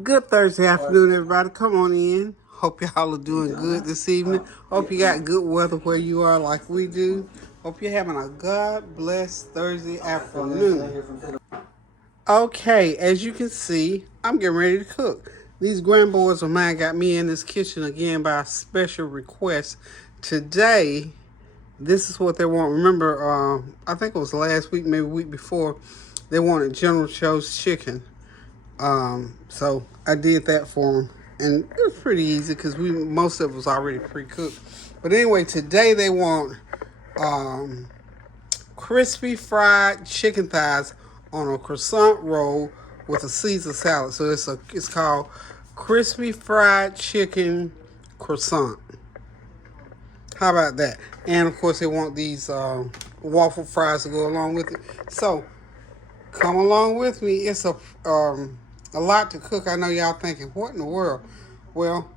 Good Thursday afternoon, everybody. Come on in. Hope y'all are doing good this evening. Hope you got good weather where you are like we do. Hope you're having a God bless Thursday afternoon. Okay, as you can see, I'm getting ready to cook. These grandboys of mine got me in this kitchen again by special request. Today, this is what they want. Remember, I think it was last week, maybe week before, they wanted General Tso's chicken. So I did that for them, and it was pretty easy because most of it was already pre-cooked. But anyway, today they want um, crispy fried chicken thighs on a croissant roll with a Caesar salad. So it's called crispy fried chicken croissant. How about that? And of course they want these waffle fries to go along with it. So come along with me. It's a lot to cook. I know y'all thinking, what in the world? Well,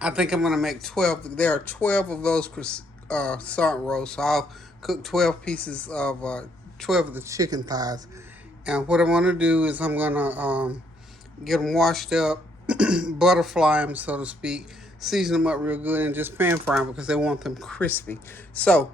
I think I'm going to make 12. There are 12 of those croissant rolls, so I'll cook 12 pieces of 12 of the chicken thighs. And what I'm going to do is I'm going to get them washed up, butterfly them, so to speak, season them up real good, and just pan fry them because they want them crispy. So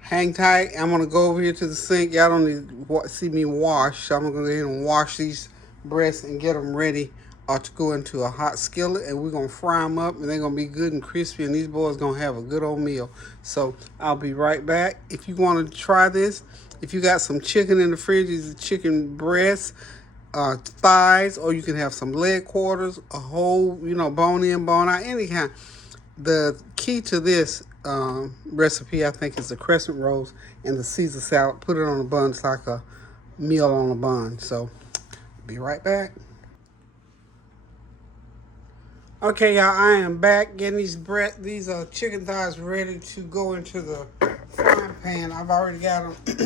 hang tight. I'm going to go over here to the sink. Y'all don't need to see me wash. So I'm going to go ahead and wash these breasts and get them ready to go into a hot skillet. And we're going to fry them up. And they're going to be good and crispy. And these boys going to have a good old meal. So I'll be right back. If you want to try this, if you got some chicken in the fridge, these are chicken breasts, thighs, or you can have some leg quarters, a whole, bone in, bone out, any kind. The key to this recipe, I think, is the crescent rolls and the Caesar salad. Put it on a bun. It's like a meal on a bun. So, be right back. Okay, y'all, I am back getting these chicken thighs ready to go into the frying pan. I've already got them.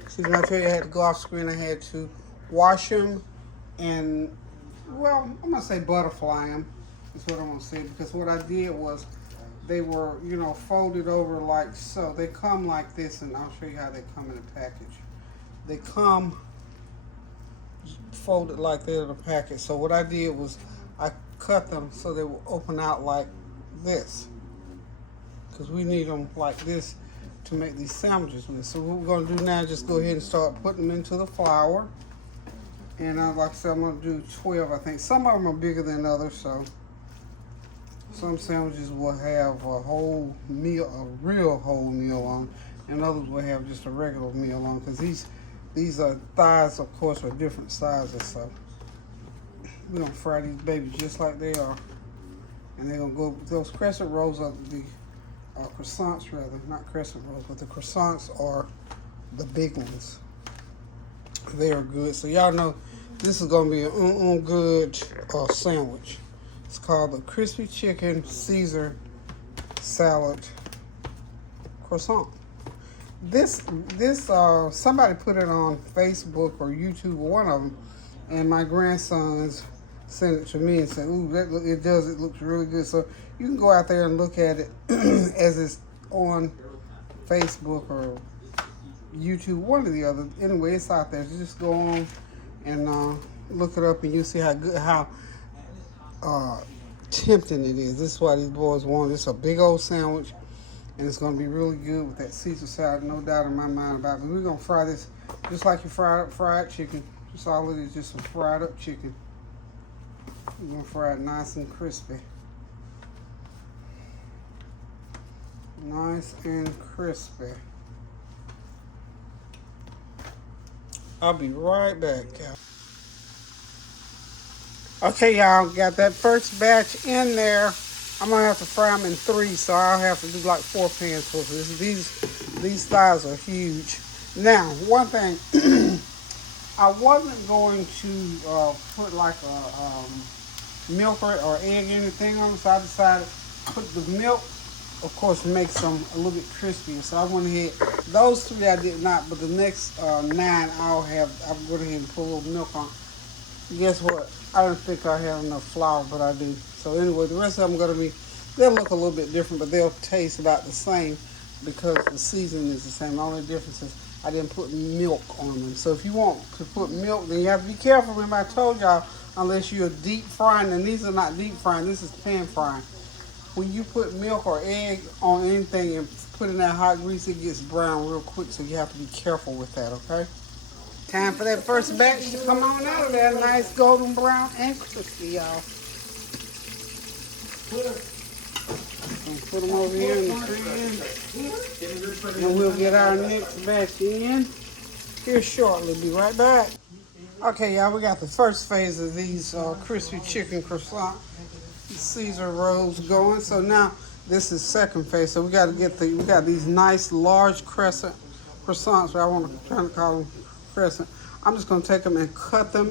Excuse me, I tell you I had to go off screen. I had to wash them and, well, I'm going to say butterfly them. That's what I'm going to say, because what I did was they were, folded over like so. They come like this, and I'll show you how they come in a package. They come folded like that in a package. So what I did was I cut them so they will open out like this, because we need them like this to make these sandwiches with. So what we're going to do now is just go ahead and start putting them into the flour. And like I said, I'm going to do 12, I think. Some of them are bigger than others, so some sandwiches will have a whole meal, a real whole meal on, and others will have just a regular meal on, because these thighs, of course, are different sizes. So we're going to fry these babies just like they are. And they're going to go, those crescent rolls are the croissants, rather, not crescent rolls, but the croissants are the big ones. They are good. So y'all know this is going to be a good sandwich. It's called the Crispy Chicken Caesar Salad Croissant. This somebody put it on Facebook or YouTube, one of them, and my grandsons sent it to me and said, "Ooh, it looks really good." So you can go out there and look at it as it's on Facebook or YouTube, one or the other. Anyway, it's out there. So just go on and look it up, and you'll see how tempting it is. This is why these boys want. It's a big old sandwich, and it's going to be really good with that Caesar salad, no doubt in my mind about it. But we're going to fry this just like you fry up fried chicken. Just all it is, just some fried up chicken. We're going to fry it nice and crispy. Nice and crispy. I'll be right back, y'all. Okay, y'all, got that first batch in there. I'm going to have to fry them in 3, so I'll have to do like 4 pans for this. These thighs are huge. Now, one thing, I wasn't going to put like a milk or egg or anything on them, so I decided to put the milk, of course, makes them a little bit crispier. So I went ahead, those 3 I did not, but the next 9 I'll go ahead and put a little milk on. Guess what? I don't think I have enough flour, but I do. So anyway, the rest of them they'll look a little bit different, but they'll taste about the same because the seasoning is the same. The only difference is I didn't put milk on them. So if you want to put milk, then you have to be careful. Remember I told y'all unless you're deep frying. And these are not deep frying. This is pan frying. When you put milk or egg on anything and put in that hot grease, it gets brown real quick. So you have to be careful with that, okay? Time for that first batch to come on out of there. Nice golden brown and crispy, y'all. And put them over here in the fridge. And we'll get our next batch in here shortly. Be right back. Okay, y'all, we got the first phase of these crispy chicken croissant Caesar rolls going. So now this is second phase. So we got to get we got these nice large croissants. I try to call them crescent. I'm just going to take them and cut them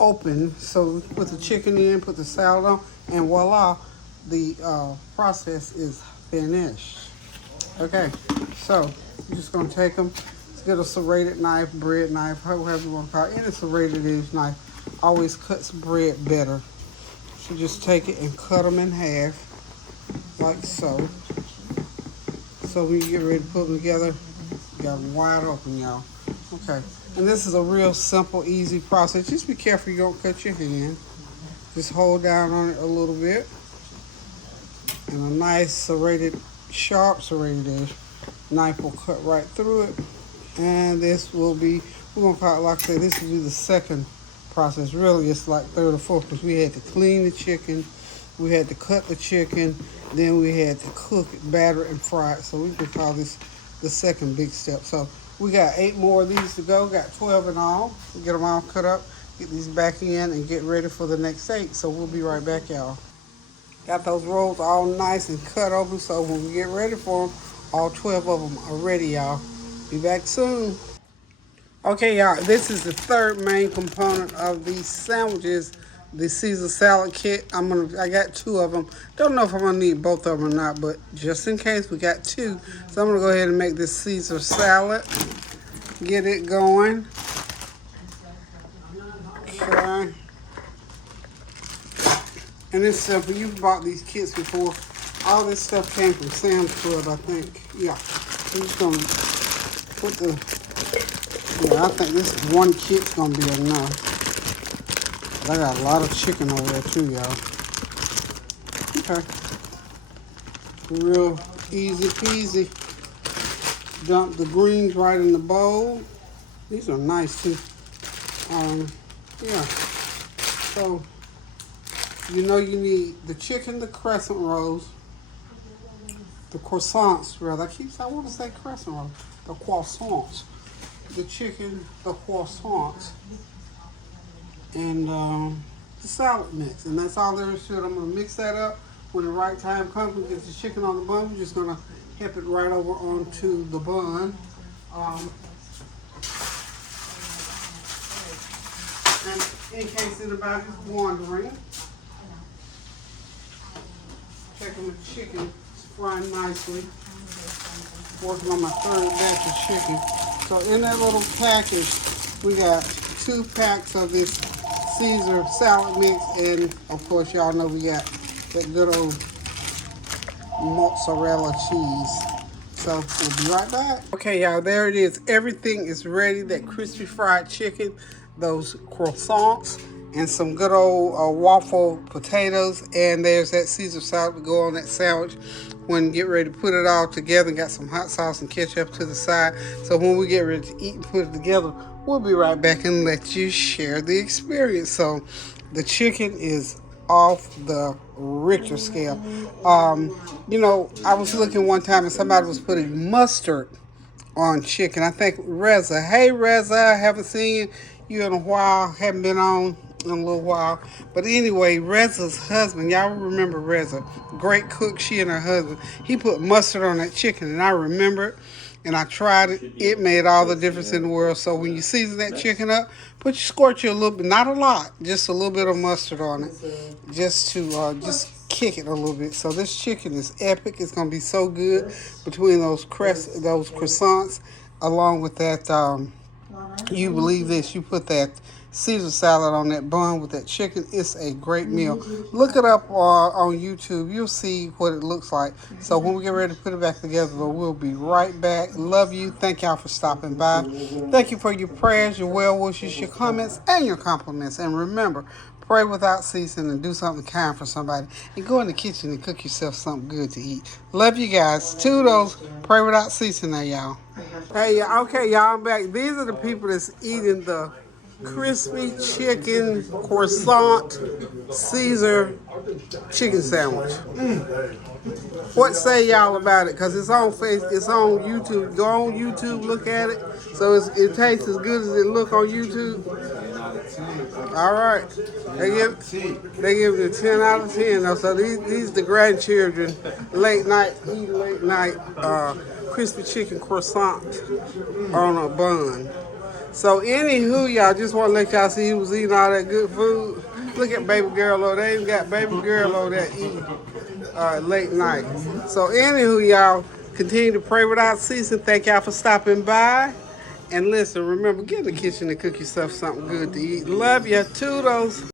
open. So put the chicken in, put the salad on, and voila, the process is finished. Okay, so I'm just going to take them. Let's get a serrated knife, bread knife, however you want to call it. Any serrated edge knife always cuts bread better. So just take it and cut them in half, like so. So when you get ready to put them together, you got them wide open, y'all. Okay, and this is a real simple, easy process. Just be careful you don't cut your hand. Just hold down on it a little bit. And a nice sharp serrated edge knife will cut right through it. And this will be, we're gonna call it, like I said, this will be the second process. Really, it's like third or fourth, because we had to clean the chicken, we had to cut the chicken, then we had to cook it, batter it, and fry it. So we can call this the second big step. So we got 8 more of these to go. Got 12 in all. We'll get them all cut up, get these back in, and get ready for the next 8. So we'll be right back, y'all. Got those rolls all nice and cut open. So when we get ready for them, all 12 of them are ready, y'all. Be back soon. Okay, y'all, this is the third main component of these sandwiches, the Caesar salad kit. I got 2 of them. Don't know if I'm gonna need both of them or not, but just in case, we got 2. So I'm gonna go ahead and make this Caesar salad. Get it going. Okay. And it's simple. You've bought these kits before. All this stuff came from Sam's Club, I think. Yeah. I'm just gonna put I think this one kit's gonna be enough. I got a lot of chicken over there too, y'all. Okay. Real easy peasy. Dump the greens right in the bowl. These are nice too. Yeah. So, you know you need the chicken, the crescent rolls, the croissants, rather. I want to say crescent rolls. The croissants. The chicken, the croissants, and the salad mix. And that's all there is to it. I'm going to mix that up. When the right time comes, we get the chicken on the bun. We're just going to help it right over onto the bun. And in case anybody's wondering, checking the chicken, it's frying nicely. Working on my third batch of chicken. So in that little package, we got 2 packs of this Caesar salad mix, and of course y'all know we got that good old mozzarella cheese. So we'll be right back. Okay, y'all, there it is. Everything is ready. That crispy fried chicken, those croissants, and some good old waffle potatoes, and there's that Caesar salad to go on that sandwich. When get ready to put it all together, got some hot sauce and ketchup to the side. So when we get ready to eat and put it together, we'll be right back and let you share the experience. So the chicken is off the Richter scale. You know, I was looking one time and somebody was putting mustard on chicken. I think Reza. Hey Reza, I haven't seen you in a while. Haven't been on in a little while. But anyway, Reza's husband, y'all remember Reza, great cook, she and her husband, he put mustard on that chicken, and I remember it, and I tried it. It made all the difference in the world. So when you season that chicken up, squirt you a little bit, not a lot, just a little bit of mustard on it, just to just kick it a little bit. So this chicken is epic. It's gonna be so good between those croissants, along with that. You believe this? You put that Caesar salad on that bun with that chicken. It's a great meal. Look it up on YouTube. You'll see what it looks like. So when we get ready to put it back together, we'll be right back. Love you. Thank y'all for stopping by. Thank you for your prayers, your well wishes, your comments, and your compliments. And remember, pray without ceasing, and do something kind for somebody. And go in the kitchen and cook yourself something good to eat. Love you guys. Toodles. Pray without ceasing there, y'all. Hey, okay, y'all, I'm back. These are the people that's eating the crispy chicken croissant Caesar chicken sandwich. What say y'all about it? Because it's on YouTube. Go on YouTube, look at it. So it tastes as good as it look on YouTube. All right. They give it a 10 out of 10 though. So these the grandchildren late night crispy chicken croissant on a bun. So anywho, y'all, just want to let y'all see who was eating all that good food. Look at baby girl over there. They even got baby girl over there eating late night. So anywho, y'all, continue to pray without ceasing. Thank y'all for stopping by. And listen, remember, get in the kitchen and cook yourself something good to eat. Love ya. Toodles.